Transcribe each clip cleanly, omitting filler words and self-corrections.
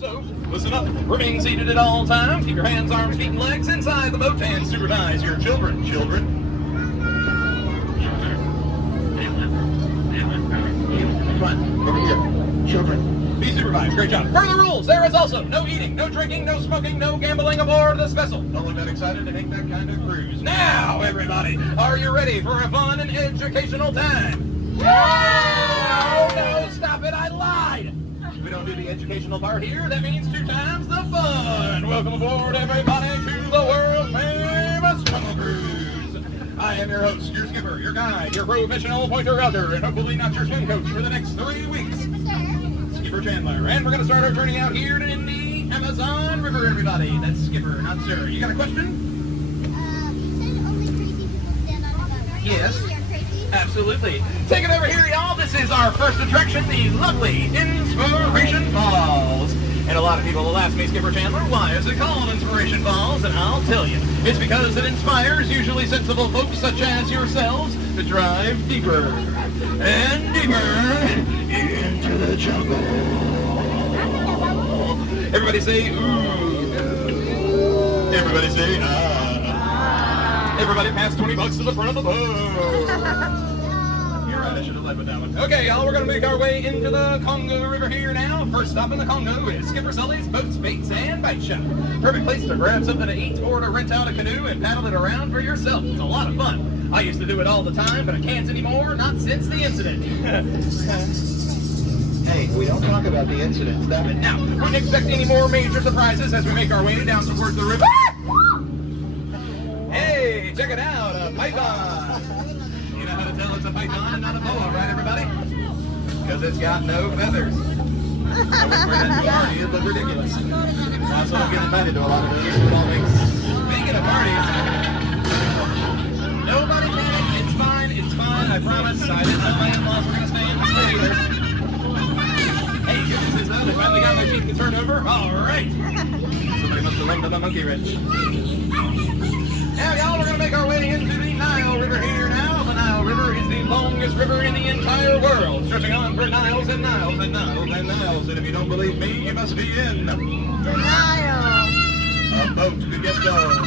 So, listen up. Remain seated at all times. Keep your hands, arms, feet, and legs inside the boat and supervise your children. Front, over here. Children. Be supervised. Great job. Further rules. There is also no eating, no drinking, no smoking, no gambling aboard this vessel. Don't look that excited to take that kind of cruise. Now, everybody, are you ready for a fun and educational time? Yeah! Oh, no, stop it. I lied. We don't do the educational part here. That means 2 times the fun. Welcome aboard, everybody, to the world-famous Jungle Cruise. I am your host, your skipper, your guide, your professional pointer-outer, and hopefully not your swim coach for the next 3 weeks. Skipper Chandler. And we're going to start our journey out here in the Amazon River, everybody. That's Skipper, not Sir. You got a question? You said only crazy people stand on the boat, right? Yes. You're crazy? Absolutely. Take it over here, y'all. This is our first attraction, the lovely Inspiration Falls. And a lot of people will ask me, Skipper Chandler, why is it called Inspiration Falls? And I'll tell you, it's because it inspires usually sensible folks such as yourselves to drive deeper and deeper into the jungle. Everybody say, ooh. Everybody say, ah. Everybody pass $20 to the front of the boat. I should have led with that one. Okay, y'all, we're going to make our way into the Congo River here now. First stop in the Congo is Skipper Sully's Boats, Baits, and Bite Shop. Perfect place to grab something to eat or to rent out a canoe and paddle it around for yourself. It's a lot of fun. I used to do it all the time, but I can't anymore, not since the incident. Hey, we don't talk about the incident. Stop it. Now, wouldn't expect any more major surprises as we make our way down towards the river. Hey, check it out, a python. How to tell it's a python and not a boa, right, everybody? Because it's got no feathers. I wouldn't wear that to a party. It looked ridiculous. Also, don't get invited to a lot of those. It all makes... Speaking of parties, nobody panic. It's fine. It's fine. I promise. I didn't know my in-laws were going to stay in the stay. Hey, good news is though, they finally got my feet to turn over. All right. Somebody must have run to my monkey wrench. Now, y'all, we're going to make our way into the Nile River here now. The Nile River is the longest river in the entire world, stretching on for miles and miles and miles and miles. And if you don't believe me, you must be in Denial. a boat to get going.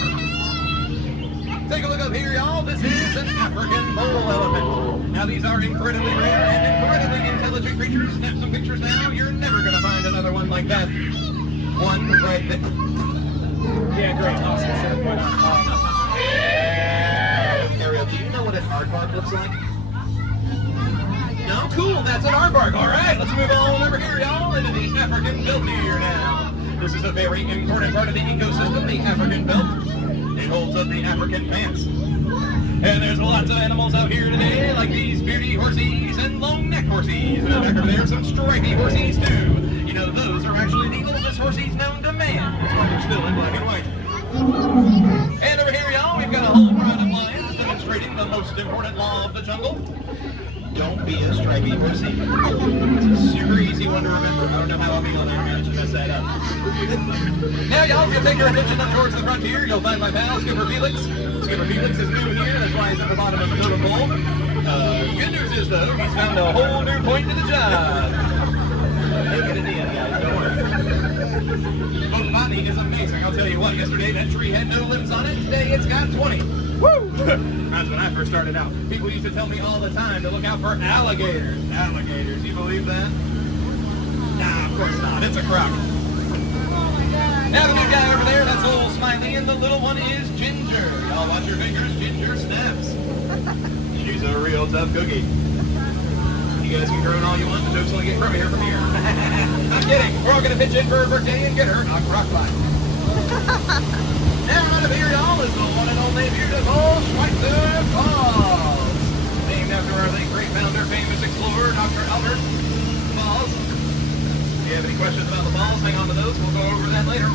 Take a look up here, y'all. This is an African bull elephant. Now, these are incredibly rare and incredibly intelligent creatures. Snap some pictures now. You're never going to find another one like that. One right there. Yeah, great. Awesome. Why not? Ariel, do you know what an aardvark looks like? No, cool, that's an aardvark. All right, let's move on over here, y'all, into the African belt here now. This is a very important part of the ecosystem, the African belt. It holds up the African pants. And there's lots of animals out here today, like these beauty horsies and long-neck horsies. And back over there, some stripy horsies, too. You know, those are actually the oldest horsies known to man. That's why they're still in black and white. And over here, y'all, we've got a whole crowd of lions demonstrating the most important law of the jungle. Don't be a stripy horsey. It's a super easy one to remember. I don't know how I'll be on there. I managed to mess that up. Now, y'all, if you'll take your attention up towards the frontier, you'll find my pal, Skipper Felix. Skipper Felix is new here. That's why he's at the bottom of the totem pole. Good news is, though, he's found a whole new point to the job. He'll get it in, guys. Don't worry. Boat botany is amazing. I'll tell you what, yesterday that tree had no limbs on it. Today it's got 20. Woo! That's when I first started out. People used to tell me all the time to look out for alligators. Alligators, you believe that? Nah, of course not. It's a croc. Now the big guy over there, that's old Smiley, and the little one is Ginger. Y'all watch your fingers, Ginger snaps. She's a real tough cookie. You guys can groan all you want, the jokes only get crummier from here. I'm kidding. We're all going to pitch in for her birthday and get her a croc pie. Now out of here, y'all, is the one and only beautiful Schweitzer Falls. Named after our late great founder, famous explorer, Dr. Albert Falls. If you have any questions about the falls, hang on to those. We'll go over that later.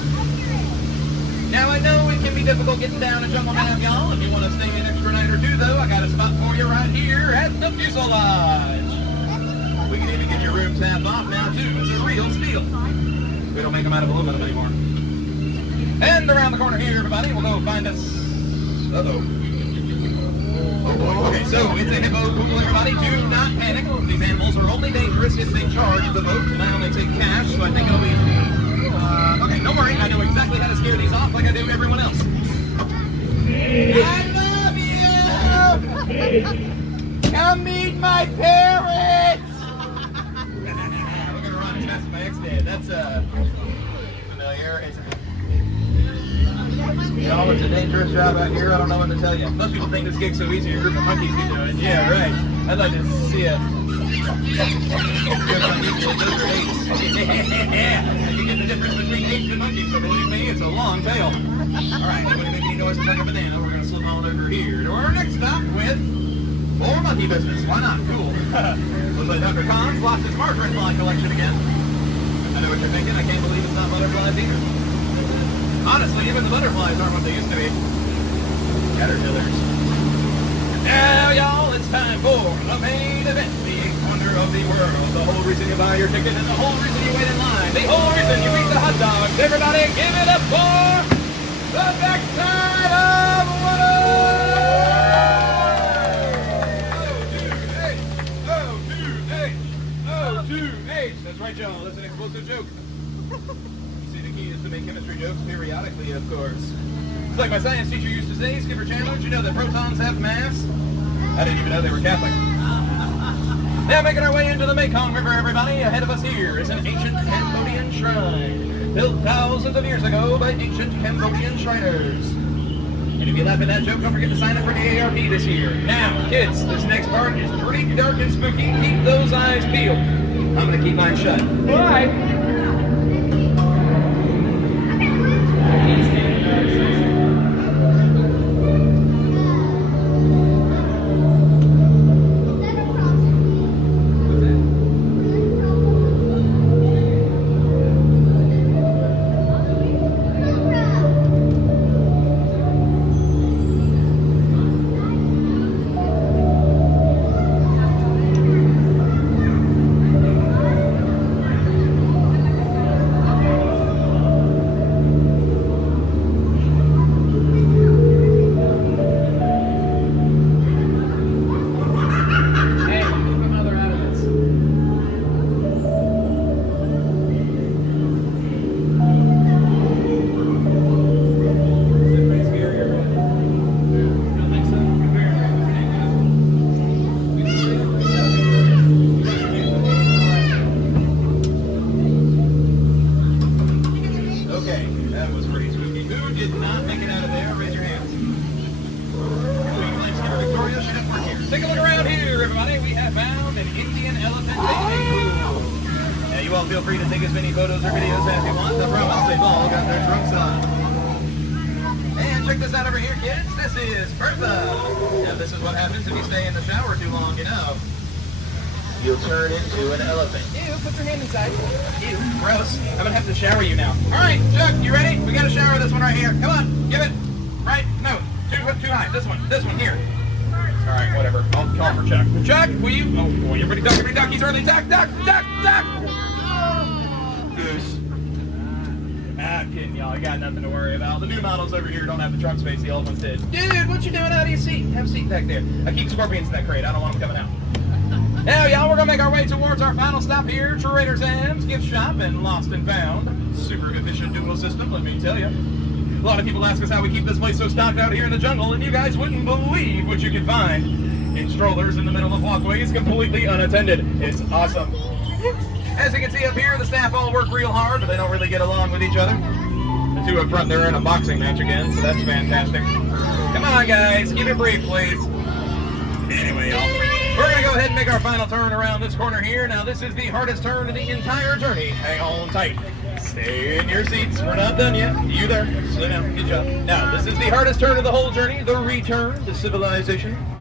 Now, I know it can be difficult getting down a Jungle Nav, y'all. If you want to stay an extra night or two, though, I got a spot for you right here at the fuselage. We can even get your rooms half off now, too. It's a real steal. We don't make them out of aluminum anymore. And around the corner here, everybody, we'll go find us... Uh-oh. Oh, boy. Okay, so it's a hippo poodle, everybody. Do not panic. These animals are only dangerous if they charge the boat, and I only take cash, so I think it'll be I know exactly how to scare these off like I do everyone else. I love you! Come meet my parents! We're gonna run as fast as my ex did. That's familiar. It's a dangerous job out here. I don't know what to tell you. Most people think this gig's so easy. A group of monkeys be doing. Yeah, right. I'd like to see a. Yeah, you get the difference between apes and monkeys, but believe me, it's a long tail. All right, nobody make any noises like a banana. We're gonna slip on over here to our next stop with more monkey business. Why not? Cool. Looks like Dr. Khan's lost his margarine fly collection again. I know what you're thinking. I can't believe it's not butterflies either. Honestly, even the butterflies aren't what they used to be. Caterpillars. Now, y'all, it's time for the main event, the eighth wonder of the world. The whole reason you buy your ticket and the whole reason you wait in line. The whole reason you eat the hot dogs. Everybody, give it up for the backside of water! Oh, 2H. That's right, y'all. That's an explosive joke. The key is to make chemistry jokes periodically, of course. It's like my science teacher used to say, Skipper Chandler, did you know that protons have mass? I didn't even know they were Catholic. Now making our way into the Mekong River, everybody. Ahead of us here is an ancient Cambodian shrine, built thousands of years ago by ancient Cambodian shriners. And if you laugh at that joke, don't forget to sign up for the AARP this year. Now, kids, this next part is pretty dark and spooky. Keep those eyes peeled. I'm going to keep mine shut. Bye. Take a look around here, everybody. We have found an Indian elephant bathing pool. Now, you all feel free to take as many photos or videos as you want. I promise they've all got their trunks on. And check this out over here, kids. This is Bertha. Now, this is what happens if you stay in the shower too long, you know. You'll turn into an elephant. Ew, put your hand inside. Ew, gross. I'm gonna have to shower you now. All right, Chuck, you ready? We gotta shower this one right here. Come on, give it. Right? No, too high. This one here. All right, whatever. I'll call for Chuck. Chuck, will you? Oh boy, everybody duck. He's early. Duck. Goose. Kidding y'all. I got nothing to worry about. The new models over here don't have the trunk space the old ones did. Dude, what you doing out of your seat? Have a seat back there. I keep scorpions in that crate. I don't want them coming out. Now, y'all, we're gonna make our way towards our final stop here, Trader Sam's Gift Shop and Lost and Found. Super efficient dual system, let me tell you. A lot of people ask us how we keep this place so stocked out here in the jungle, and you guys wouldn't believe what you can find in strollers in the middle of walkways, completely unattended. It's awesome. As you can see up here, the staff all work real hard, but they don't really get along with each other. The two up front, they're in a boxing match again, so that's fantastic. Come on, guys, keep it brief, please. Anyway, y'all, we're gonna go ahead and make our final turn around this corner here. Now, this is the hardest turn of the entire journey. Hang on tight. Stay in your seats. We're not done yet. You there? Slow down. Good job. Now, this is the hardest turn of the whole journey, the return to civilization.